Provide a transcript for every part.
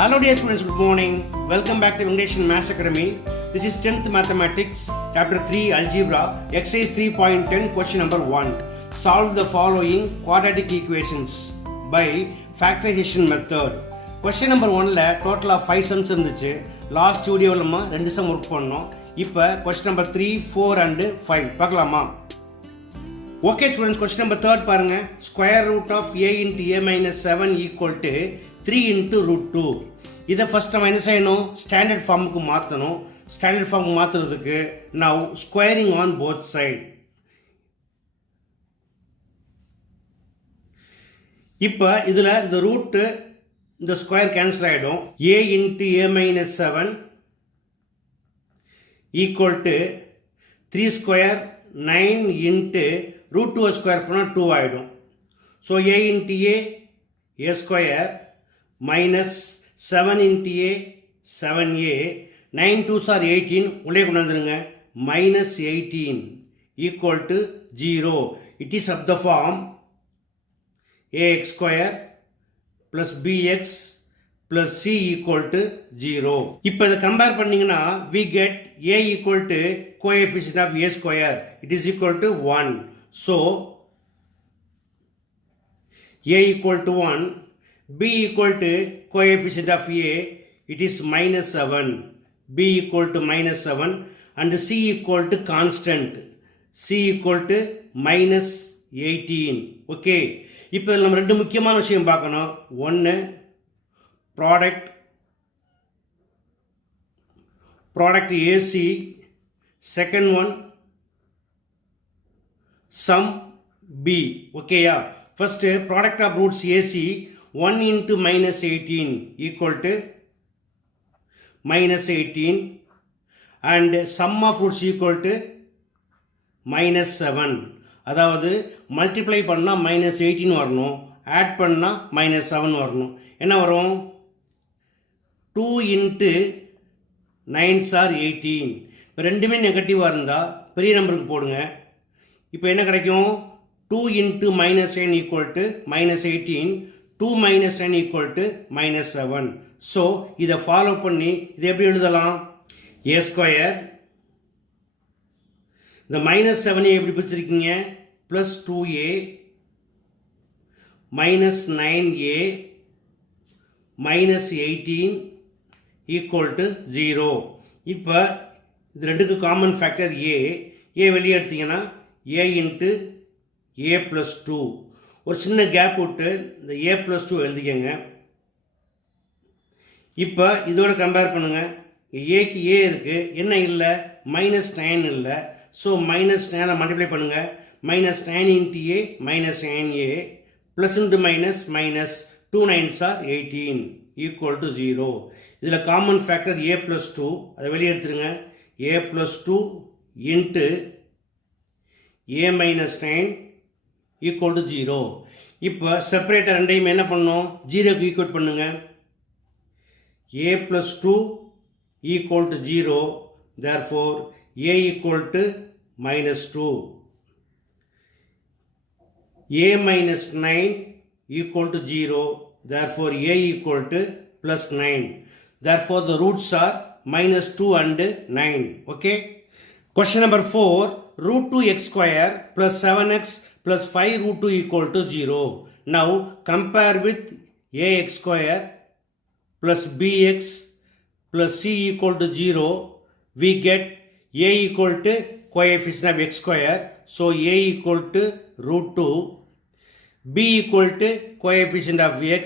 Hello dear students, good morning. Welcome back to Vengadeshan Maths Academy. This is 10th Mathematics, Chapter 3, Algebra, Exercise 3.10, Question number 1. Solve the following quadratic equations by factorization method. Question number 1ல total of 5 sums இருந்துச்சு. Last videoல நம்ம 2 sum work பண்ணோம். இப்போ question number 3, 4 and 5 பார்க்கலாமா? Okay students, question number 3 பாருங்க. Square root of a into a minus 7 equal to 3 into root 2. இதை first நம்ம என்ன செய்யணும்? ஸ்டாண்டர்ட் ஃபார்முக்கு மாற்றணும். ஸ்டாண்டர்ட் ஃபார்முக்கு மாற்றுறதுக்கு now squaring on both side. இப்போ இதில் இந்த ரூட்டு இந்த ஸ்கொயர் கேன்சல் ஆகிடும். a into a minus 7 equal to 3 square 9 into root 2 square பண்ணால் 2 ஆகிடும். So a into a square minus 7 into a 7a 9 2s are 18 உள்ளே கொண்டு வந்துருங்க minus 18 equal to 0. It is of the form ax square plus bx plus c equal to 0. இப்போ இதை compare பண்ணிங்கன்னா we get a equal to coefficient of a square. It is equal to 1. So a equal to 1, b equal to coefficient of a, it is minus 7, b equal to minus 7 and c equal to constant, c equal to minus 18. Okay, இப்போ நம்ம ரெண்டு முக்கியமான விஷயம் பார்க்கணும். ஒன்று product AC, second one sum B. ஓகேயா? First product of roots AC 1 into minus 18 equal to minus 18 and sum of roots equal to minus 7. அதாவது multiply பண்ணால் minus 18 வரணும், ஆட் பண்ணால் minus 7 வரணும். என்ன வரும்? 2 into 9s are 18. இப்போ ரெண்டுமே நெகட்டிவாக இருந்தால் பெரிய நம்பருக்கு போடுங்க. இப்போ என்ன கிடைக்கும்? 2 into minus 9 equal to minus 18, 2 minus 10 equal to minus 7. So இதை ஃபாலோ பண்ணி இதை எப்படி எழுதலாம்? a ஸ்கொயர், இந்த மைனஸ் 7 எப்படி பிரிச்சிருக்கீங்க? Plus 2a minus 9a minus 18 equal to 0. இப்போ இது ரெண்டுக்கு காமன் ஃபேக்டர் a வெளியே எடுத்தீங்கன்னா a இன்ட்டு a ப்ளஸ் 2. ஒரு சின்ன கேப் விட்டு இந்த a ப்ளஸ் 2 எழுதிக்கங்க. இப்போ இதோட கம்பேர் பண்ணுங்கள். ஏக்கு a இருக்குது, என்ன இல்லை? மைனஸ் 9 இல்லை. ஸோ மைனஸ் 9 மல்டிப்ளை பண்ணுங்கள். Minus 9 into a minus 9a plus into minus minus 2 9s are 18 equal to 0. இதில் காமன் ஃபேக்டர் a ப்ளஸ் 2, அதை வெளியே எடுத்துருங்க. a plus 2 into a minus 9 equal to 0. இப்போ செப்பரேட்டர் ரெண்டையும் என்ன பண்ணணும்? 0க்கு ஈக்குவேட் பண்ணுங்க. a plus 2 equal to 0. Therefore a equal to minus 2. a minus 9 equal to 0. Therefore a equal to plus 9. Therefore the roots are minus 2 and 9. Okay. Question number 4. Root 2x square plus 7x plus 5 root 2 equal to 0. Now compare with ax square plus bx plus c equal to 0. We get a equal to coefficient of x square. So a equal to root 2. b equal to coefficient of x.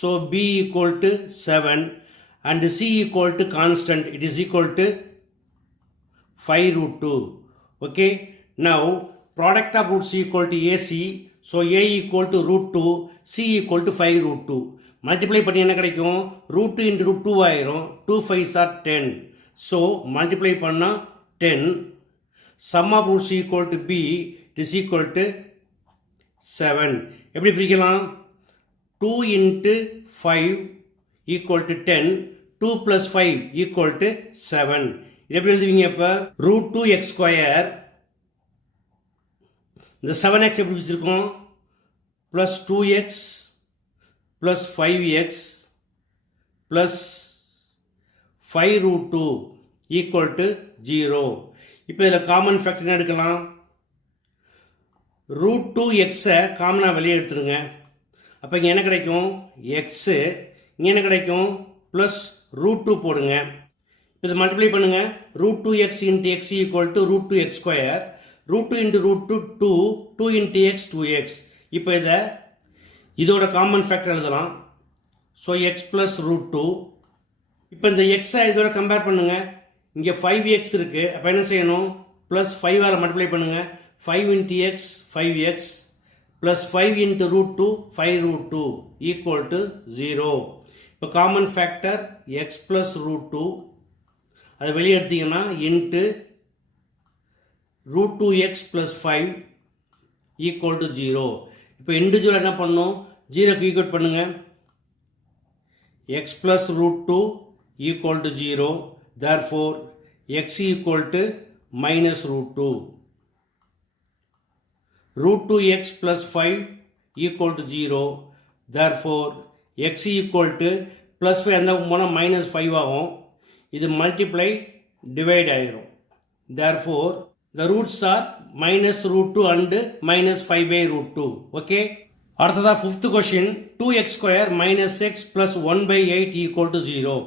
So b equal to 7. And c equal to constant. It is equal to 5 root 2. Okay. Now product of roots equal to AC. So a equal to root 2, c equal to 5 root 2. Multiply பண்ணி என்ன கிடைக்கும்? root 2 into root 2 ஆயிரும். 2 5s are 10. So multiply பண்ணால் 10. sum of roots equal to b is equal to 7. எப்படி பிரிக்கலாம்? 2 into 5 equal to 10. 2 plus 5 equal to 7. இது எப்படி எழுதுவீங்க? இப்போ root 2x square, இந்த 7x எப்படி வச்சுருக்கோம்? Plus 2x plus 5x plus 5 root 2 equal to 0. இப்போ இதில் காமன் ஃபேக்டர் என்ன எடுக்கலாம்? ரூட் 2x காமனாக வெளியே எடுத்துருங்க. அப்போ இங்கே என்ன கிடைக்கும்? எக்ஸு இங்கே என்ன கிடைக்கும்? ப்ளஸ் ரூட் 2 போடுங்க. இப்போ இதை மல்டிப்ளை பண்ணுங்கள். Root 2x into x equal to root 2x square. Root 2 into root 2 2 into x 2x. இப்போ இதோட காமன் ஃபேக்டர் எழுதலாம். So x plus root 2. இப்போ இந்த எக்ஸை இதோட கம்பேர் பண்ணுங்கள். இங்கே 5x இருக்குது. அப்போ என்ன செய்யணும்? ப்ளஸ் 5ஆல் மல்டிப்ளை பண்ணுங்கள். 5 into x 5x plus 5 into root 2 5 root 2 equal to 0. இப்போ common factor x plus root 2 அதை வெளியே எடுத்தீங்கன்னா into root 2x plus 5 equal to 0. இப்போ இண்டிவிஜுவல் என்ன பண்ணணும்? 0க்கு ஈக்குவேட் பண்ணுங்கள். X plus root 2 equal to 0, therefore x equal to minus root 2. Root 2x plus 5 equal to 0, therefore x equal to plus 5 அந்த போனால் minus 5 ஆகும். இது multiply divide ஆயிரும். Therefore the roots are minus root 2 and minus 5 by root 2. Okay? அடுத்ததா 5th question, 2x square minus x plus 1 by 8 equal to 0.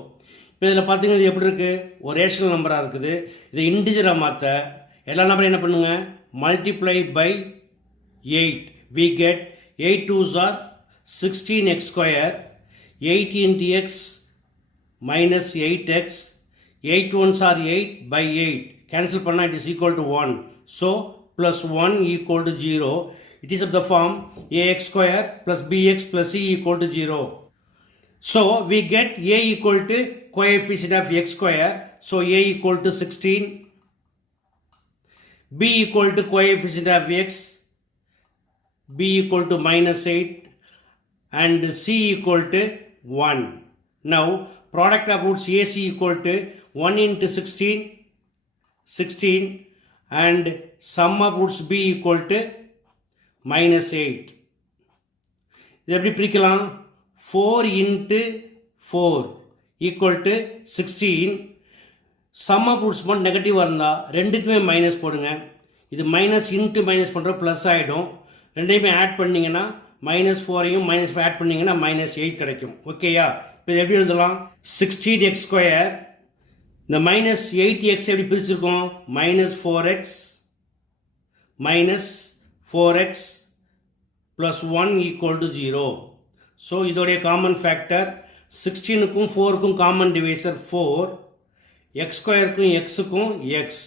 இப்போ இதில் பார்த்தீங்கன்னா இது எப்படி இருக்குது? ஒரு ரேஷனல் நம்பராக இருக்குது. இதை இன்டிஜராக மாற்ற எல்லா நம்பரும் என்ன பண்ணுங்க? Multiply by 8. We get 8 2s are 16x square. 8 into x minus 8x. 8 1s are 8 by 8. Cancel பண்ணால் it is equal to 1. So plus 1 equal to 0. It is of the form ax square plus bx plus c equal to 0. So we get a equal to coefficient of x square. So a equal to 16. B equal to coefficient of x. B equal to minus 8. And c equal to 1. Now product of roots AC equal to 1 into 16. 16. And sum of roots B equal to minus 8. இது எப்படி பிரிக்கலாம்? 4 into 4 equal to 16. sum of roots மட்டும் நெகட்டிவாக இருந்தால் ரெண்டுக்குமே minus போடுங்க. இது minus into minus பண்ணுற ப்ளஸ் ஆகிடும். ரெண்டையுமே ஆட் பண்ணிங்கன்னா minus 4ஐயும் minus 5 ஆட் பண்ணிங்கன்னா minus 8 கிடைக்கும். ஓகேயா? இப்போ இது எப்படி எழுதலாம்? 16x square. இந்த minus 8x எப்படி பிரிச்சிருக்கோம்? minus 4x minus 4x plus 1 equal to 0. So இதோடைய காமன் ஃபேக்டர் 16க்கும் 4க்கும் காமன் டிவைசர் 4. எக்ஸ் ஸ்கொயருக்கும் எக்ஸுக்கும் எக்ஸ்.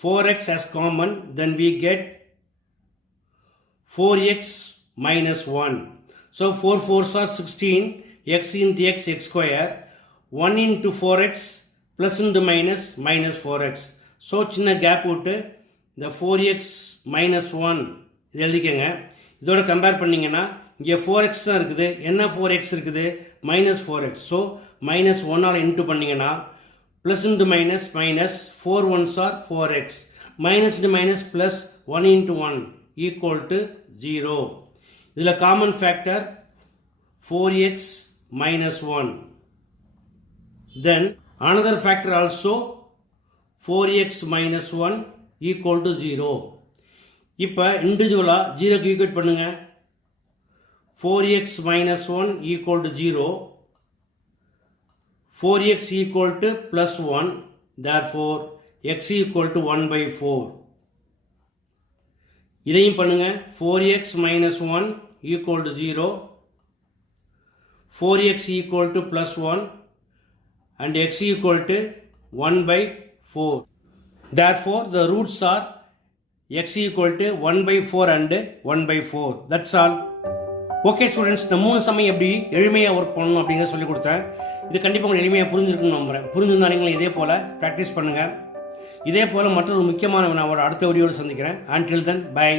4x as common, then we get 4x minus 1. So 4 4s are 16. x into x x square. 1 into 4x plus into minus minus 4x. So சின்ன gap விட்டு இந்த 4x minus 1 இது எழுதிக்கங்க. இதோட கம்பேர் பண்ணிங்கன்னா இங்கே 4x தான் இருக்குது. என்ன 4x இருக்குது? Minus 4x. ஸோ மைனஸ் 1ஆல் இன்ட்டு பண்ணிங்கன்னா plus into minus minus 4 1s are 4x. Minus into minus plus 1 into 1 equal to 0. இதில் common factor 4x minus 1. Then another factor also 4x minus 1 equal to 0. இப்போ இண்டிவிஜுவலாக 0க்கு equate பண்ணுங்க. 4x minus 1 equal to 0. 4x equal to plus 1. Therefore x equal to 1 by 4. இதையும் பண்ணுங்க. 4x minus 1 equal to 0. 4x equal to plus 1 and x equal to 1 by 4. Therefore the roots are x equal to 1 by 4 and 1 by 4. That's all. Okay students, இந்த 3 சமயம் எப்படி எளிமையாக work பண்ணணும் அப்படிங்கிறத சொல்லிக் கொடுத்தேன். இது கண்டிப்பாக உங்களுக்கு எளிமையாக புரிஞ்சிருக்குன்னு நம்புகிறேன். புரிஞ்சிருந்தா நீங்களும் இதே போல் ப்ராக்டிஸ் பண்ணுங்கள். இதே போல் மற்றொரு முக்கியமான நான் ஒரு அடுத்த வீடியோவில் சந்திக்கிறேன். Until then, bye.